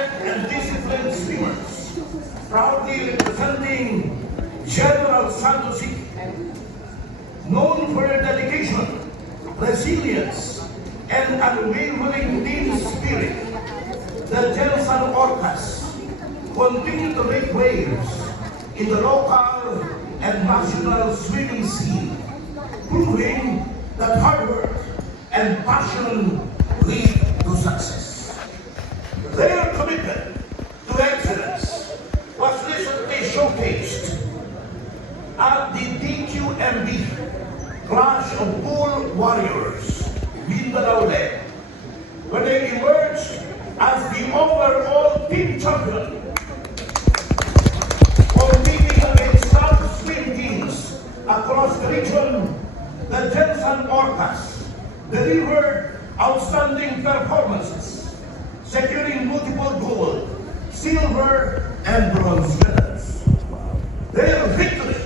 talented and disciplined swimmers, proudly representing General Santos City, known for their dedication, resilience, and unwavering team spirit. The Jensen Orcas continue to make waves in the local and national swimming scene, proving that hard work and passion lead to success. Their commitment to excellence was recently showcased at the DQMB Clash of Pool Warriors, Mindanao Lake, where they emerged as the overall team champion, competing against top swim teams across the region. The Jensen Orcas delivered outstanding performances, securing multiple gold, silver, and bronze medals. Their victory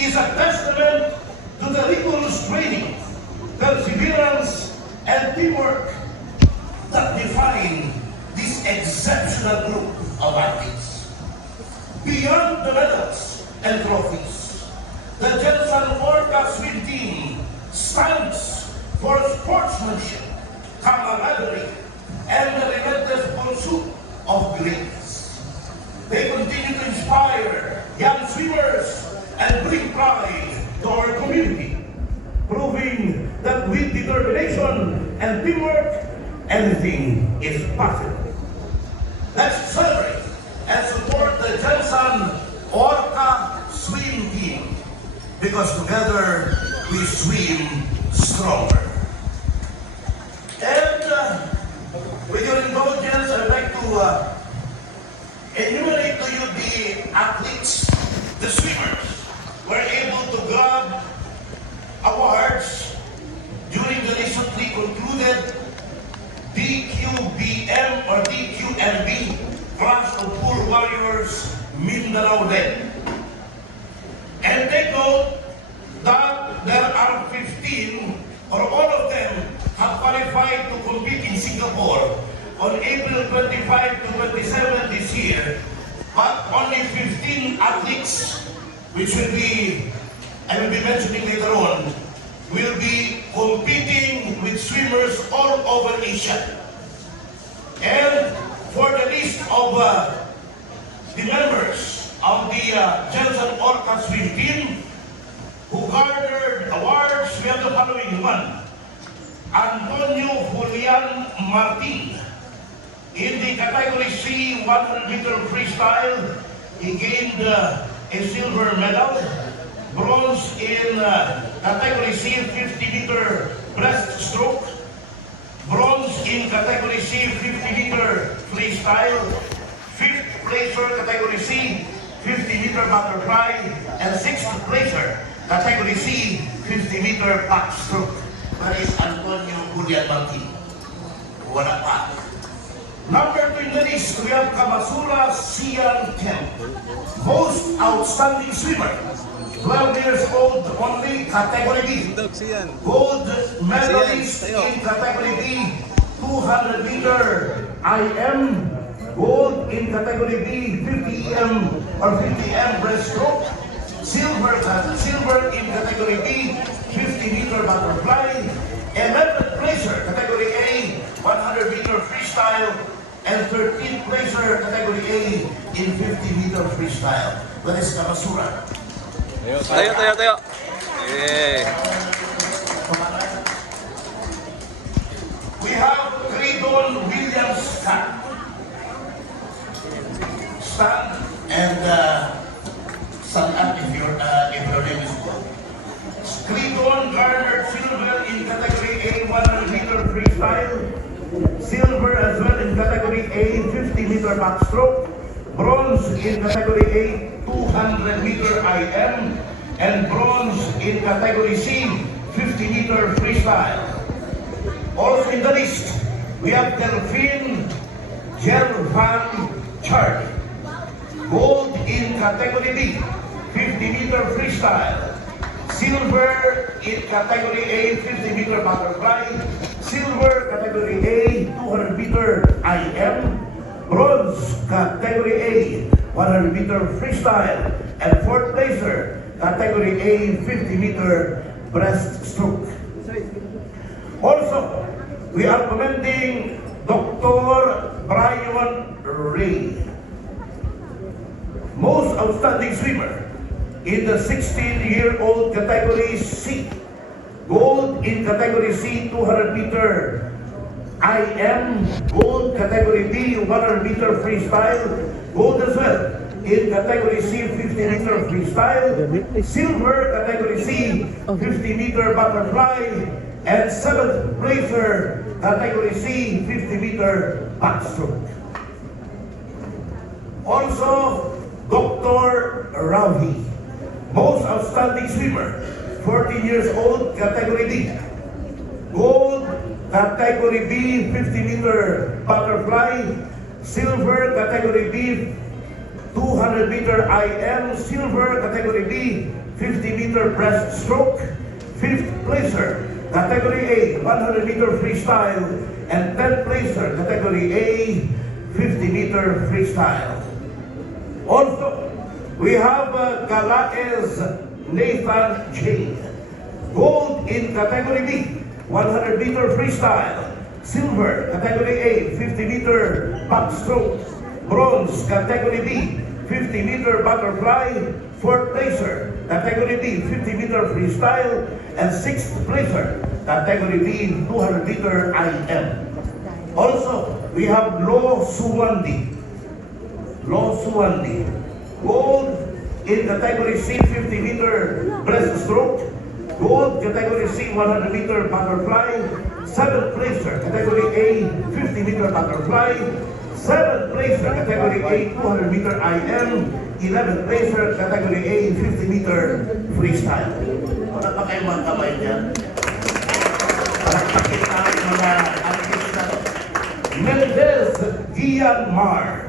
is a testament to the rigorous training, perseverance, and teamwork that define this exceptional group of athletes. Beyond the medals and trophies, the Jensen Orca swim team stands for sportsmanship, camaraderie, and the relentless pursuit of greatness. They continue to inspire young swimmers and bring pride to our community, proving that with determination and teamwork, anything is possible. Let's celebrate and support the Jensen Orca swim team, because together we swim stronger. And with your indulgence, I'd like to enumerate to you the athletes, the swimmers, were able to grab awards during the recently concluded DQBM or DQMB Clash of Pool Warriors Mindanao Lake. And take note that there are 15, or all of them have qualified to compete in Singapore on April 25 to 27 this year, but only 15 athletes, which will be, I will be mentioning later on, will be competing with swimmers all over Asia. And for the list of the members of the Jensen Orca swim team who garnered awards, we have the following one. Antonio Julian Martin. In the category C 100-meter freestyle, he gained a silver medal. Bronze in category C 50-meter breaststroke. Bronze in category C 50-meter freestyle. Fifth placer category C 50-meter butterfly, and sixth placer category C 50-meter backstroke. That is Antonio Julian Martin. Wala pa. Number 2 in the list, we have Kamasura Sian Kemp, most outstanding swimmer. 12 years old only, category B. Gold medalist in category B, 200-meter IM. Gold in category B, 50 EM or 50 M breaststroke. Silver in category B, 50-meter butterfly. 11th placer category A, 100-meter freestyle. And 13th placer category A in 50-meter freestyle. That is Kamasura. Tayo. We have Credon Williams Stan and stand up if your name is called. Credon garnered silver in category A 100-meter freestyle, silver as well in category A 50-meter backstroke, bronze in category A 200-meter IM, and bronze in category C 50-meter freestyle. Also in the list, we have Delphine Gervan Charlie. Gold in category B, 50-meter freestyle. Silver in category A, 50-meter butterfly. Silver category A, 200-meter IM. Bronze bronze, category A, 100-meter freestyle. And fourth placer, category A, 50-meter breaststroke. Also, we are commending Dr. Brian Ray, most outstanding swimmer in the 16-year-old category C. Gold in category C, 200-meter IM. Gold category B, 100-meter freestyle. Gold as well in category C, 50-meter freestyle. Silver category C, 50-meter butterfly. And seventh placer category C, 50-meter backstroke. Also, Dr. Ravi, most outstanding swimmer, 14 years old, category D. Gold, category B, 50-meter butterfly. Silver, category B, 200-meter IM. Silver, category B, 50-meter breaststroke. Fifth placer, category A, 100-meter freestyle. And 10th placer, category A, 50-meter freestyle. Also, we have Galaez Nathan J. Gold in category B, 100-meter freestyle. Silver, category A, 50-meter backstroke. Bronze, category B, 50-meter butterfly. Fourth placer, category B, 50-meter freestyle. And sixth placer, category B, 200-meter IM. Also, we have Lo Suwandi. Gold in category C, 50-meter breaststroke. Gold category C, 100-meter butterfly. Seventh placer, category A, 50-meter butterfly. Seventh placer, category A, 200-meter IM. 11th placer, category A, 50-meter freestyle. Wala pa kayong mga kamay dyan. Palagpakin na ang mga artista. Mendez Guillamar.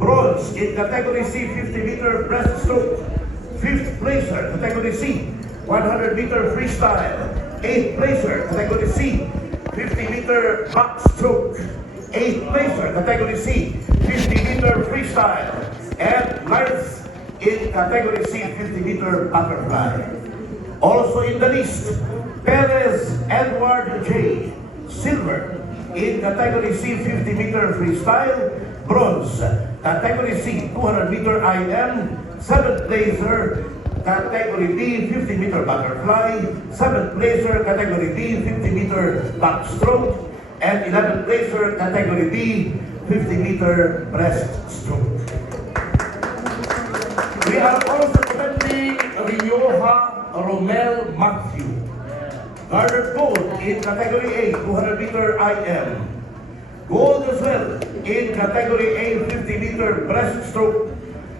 Bronze in category C, 50-meter breaststroke. Fifth placer, category C, 100-meter freestyle. Eighth placer, category C, 50-meter backstroke. Eighth placer, category C, 50-meter freestyle. And ninth in category C, 50-meter butterfly. Also in the list, Perez Edward J. Silver in category C, 50-meter freestyle. Bronze, category C, 200-meter IM. Seventh placer, category B, 50-meter butterfly. Seventh placer, category B, 50-meter backstroke. And 11th placer, category B, 50-meter breaststroke. We are also commending Rioja Romel Matthew. Garnered gold in category A, 200-meter IM. Gold as well in category A, 50-meter breaststroke.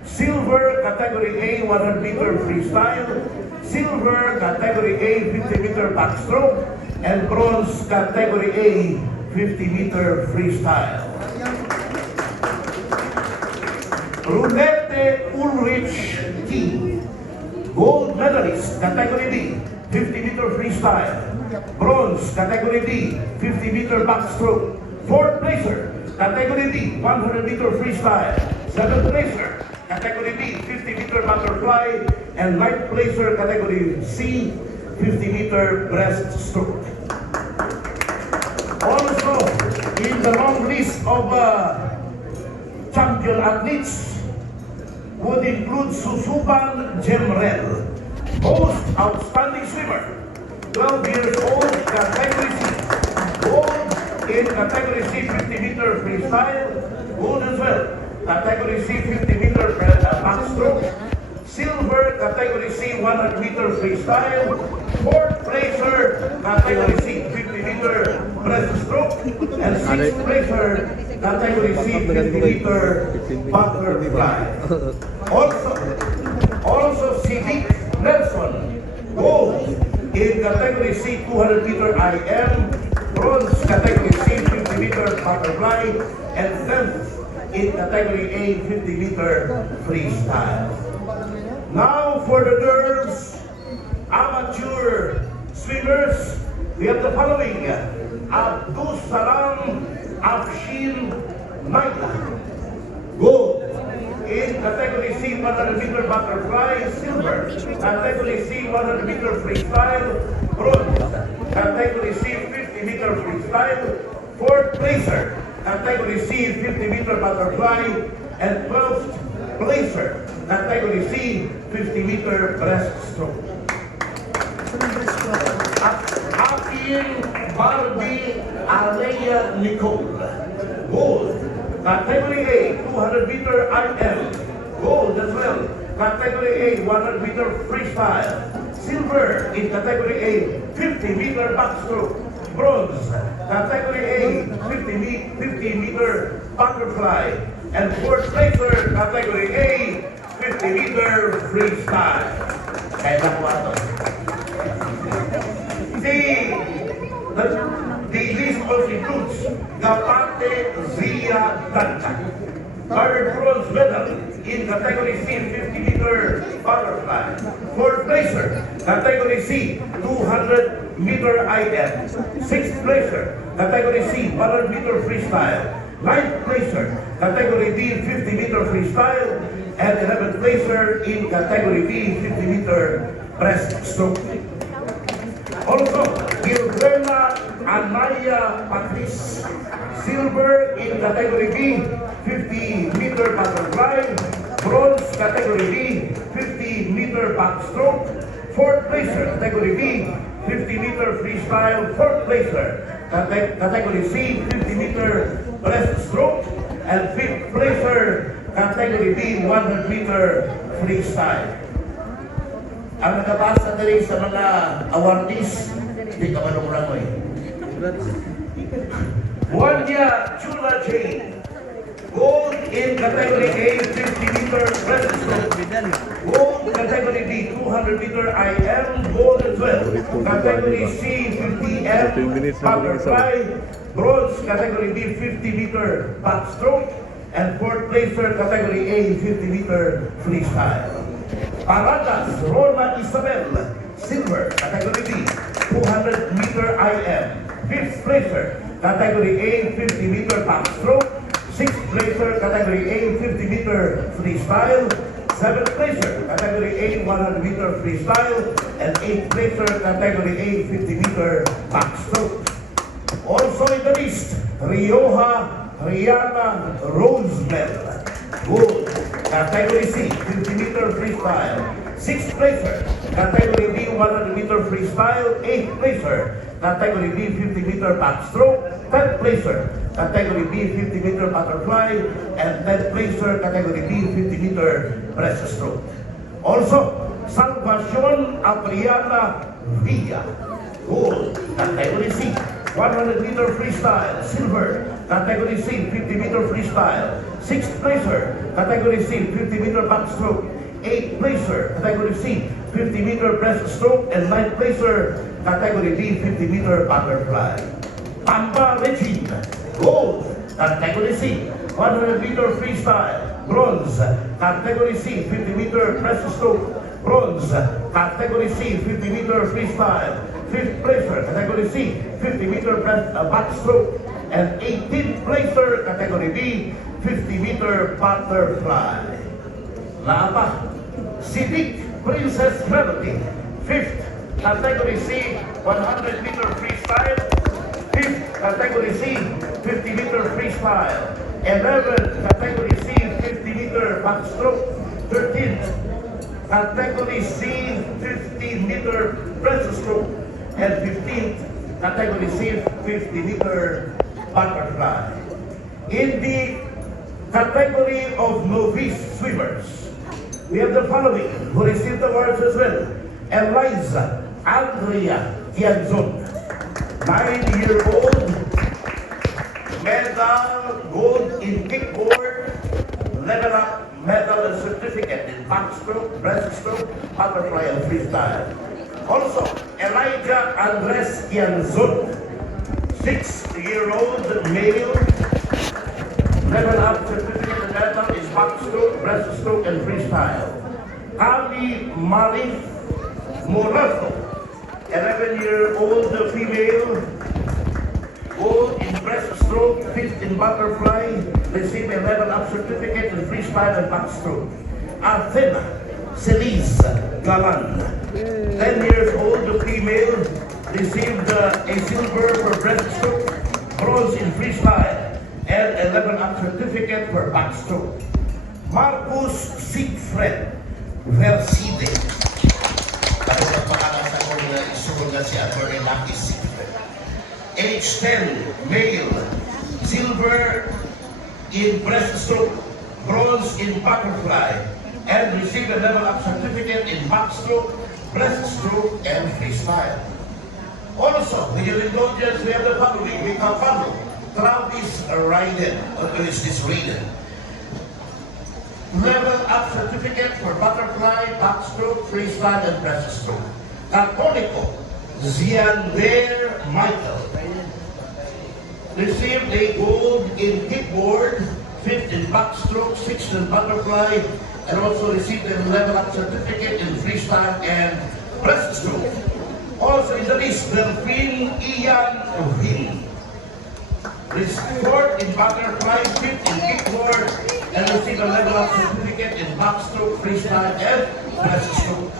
Silver category A, 100-meter freestyle. Silver category A, 50-meter backstroke. And bronze category A, 50-meter freestyle. Runete Ulrich King. Gold medalist category B, 50-meter freestyle. Bronze category B, 50-meter backstroke. Fourth placer, category B, 100-meter freestyle. Seventh placer, category B, 50-meter butterfly. And ninth placer, category C, 50-meter breaststroke. Also, in the long list of champion athletes would include Susuban Jemrel, most outstanding swimmer, 12 years old, category C. Gold in category C, 50-meter freestyle. Gold as well, category C, 50-meter backstroke. Silver, category C, 100-meter freestyle. Fourth placer, category C, 50-meter breaststroke. And sixth placer, category C, 50-meter butterfly. Also Siddiq Nelson, gold in category C, 200-meter IM. Bronze category C, 50-meter butterfly. And 10th in category A, 50-meter freestyle. Now for the girls, amateur swimmers, we have the following. Abdus Salam Afshin Naila. category C 100 meter butterfly, silver. Category C 100 meter freestyle, bronze. Category C 50 meter freestyle, fourth placer. Category C 50 meter butterfly, and 12th placer. Category C 50 meter breaststroke. Akin Barbie Alea Nicole, gold. Category A, 200 meter IM, gold as well. Category A, 100 meter freestyle, silver in category A, 50 meter backstroke, bronze. Category A, 50 meter butterfly, and fourth placer, category A, 50 meter freestyle. Kaya nakuha ito. The list also includes Gapate Zia Danta, third bronze medal in category C 50 meter butterfly, fourth placer, category C 200 meter IM, sixth placer, category C 100 meter freestyle, ninth placer, category B 50 meter freestyle, and 11th placer in category B 50 meter breaststroke. Also, Gilberna Anaya Patrice, silver in category B, 50 meter butterfly, bronze category B, 50 meter backstroke, fourth placer category B, 50 meter freestyle, fourth placer category C, 50 meter breaststroke, and fifth placer category B, 100 meter freestyle. Ang nakabasa dali sa mga awardees, hindi ka manong-rangoy. Wanya Chula Jane, gold in category A, 50 meter breaststroke, gold category B, 200 meter IM, gold as well. Category C, 50M butterfly, bronze category B, 50 meter backstroke, and fourth placer category A, 50 meter freestyle. Paradas Rona Isabel, silver, category B, 200 meter IM. Fifth placer, category A, 50 meter backstroke. Sixth placer, category A, 50 meter freestyle. Seventh placer, category A, 100 meter freestyle. And eighth placer, category A, 50 meter backstroke. Also in the list, Rioja Rihanna Rosemel, gold. Category C, 50 meter freestyle. Sixth placer, category B, 100 meter freestyle. Eighth placer, category B, 50 meter backstroke. 10th placer, category B, 50 meter butterfly. And 10th placer, category B, 50 meter breaststroke. Also, Salvacion Apriana Villa, gold. Category C, 100 meter freestyle, silver. Category C, 50 meter freestyle. Sixth placer, category C, 50 meter backstroke. Eighth placer, category C, 50 meter breaststroke. And ninth placer, category B, 50 meter butterfly. Pamba Regina, gold. Category C, 100 meter freestyle, bronze. Category C, 50 meter breaststroke, bronze. Category C, 50 meter freestyle. Fifth placer, category C, 50 meter backstroke. And 18th placer, category B, 50 meter butterfly. Lapa, Sidik Princess Melody, 5th, category C, 100 meter freestyle. 5th, category C, 50 meter freestyle. 11th, category C, 50 meter backstroke. 13th, category C, 50 meter breaststroke. And 15th, category C, 50 meter butterfly. In the category of novice swimmers, we have the following who received awards as well. Eliza Andrea Tianzon, 9-year-old, medal gold in kickboard, level up medal and certificate in backstroke, breaststroke, butterfly, and freestyle. Also, Elijah Andres Tianzon, 6-year-old male, level up certificate and medal is backstroke, breaststroke, and freestyle. Ali Marif Morato, 11-year-old female, gold in breaststroke, 5th in butterfly, received a level up certificate in freestyle. freestyle and backstroke. Athena Celis Galan, 10 years old, the female, received a silver for breaststroke, bronze in freestyle, and a level up certificate for backstroke. Marcus Siegfried Verside. Para sa pangalan sa kong isurugan si Atty. Lucky Siegfried. Age 10, male, silver in breaststroke, bronze in butterfly, and received a level up certificate in backstroke, breaststroke, and freestyle. Also, with your indulgence, we have the following. We can follow Travis Ryden, or is this Ryden? Level up certificate for butterfly, backstroke, freestyle, and breaststroke. Catholico Ziander Michael received a gold in kickboard, 5th in backstroke, 6th in butterfly, and also received a level up certificate in freestyle and breaststroke. Also in the list, Delphine Ian Vin. Fourth in butterfly, 5th in kickboard, and received a level up certificate in backstroke, freestyle, and breaststroke.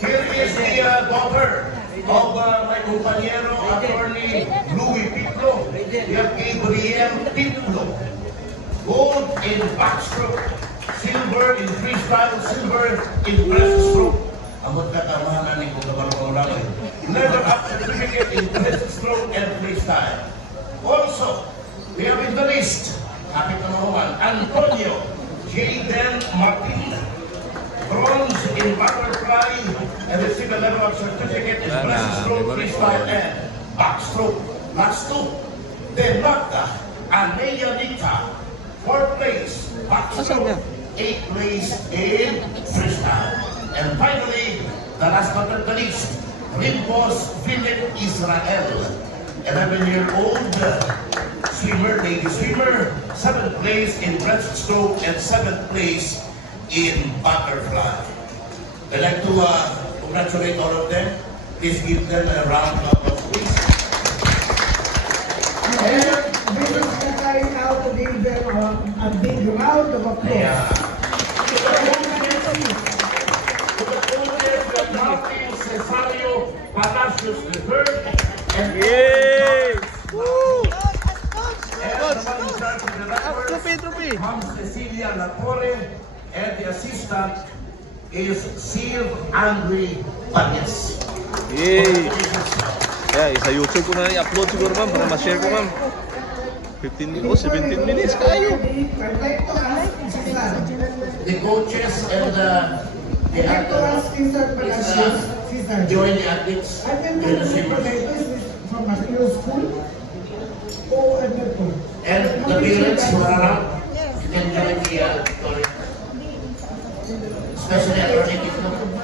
Here is the daughter of my compañero, Attorney Louis Pitlo. We have Gabriel Pitlo. Gold in backstroke, silver in freestyle, silver in breaststroke. Ang magkakamahanan ni kung kabalong-ulangan. Level up certificate in breaststroke and freestyle. Also, we have in the list, kapit number 1, Antonio Jaden Martin. Bronze in butterfly and received a level of certificate in breaststroke, freestyle, and backstroke. Last two, Denata Anea Nika, 4th place, backstroke, 8th place in freestyle. And finally, the last but not the least, Rimpos Philip Israel, 11-year-old swimmer, lady swimmer, 7th place in breaststroke and 7th place in butterfly. I'd like to congratulate all of them. Please give them a round of applause. And this is the time now to give them a big round of applause. Yeah. To the coaches, we have Martin Cesario Palacios III and Yay! Woo! and the one in charge of the records, Ma'am Cecilia Latorre, and the assistant is Sir Andre Banes. Yay! Yeah, sa YouTube ko na i-upload siguro ma'am para ma-share ko ma'am. 15 minutes, 17 minutes kayo. I'd like to ask Cesar. The coaches and the I'd like to ask Cesar Palacios. Cesar. join the athletes I've been in the to swimmers. from Masilo School. Oh, and the pool. And the parents who are around, you can join the story. Especially Attorney Kitno.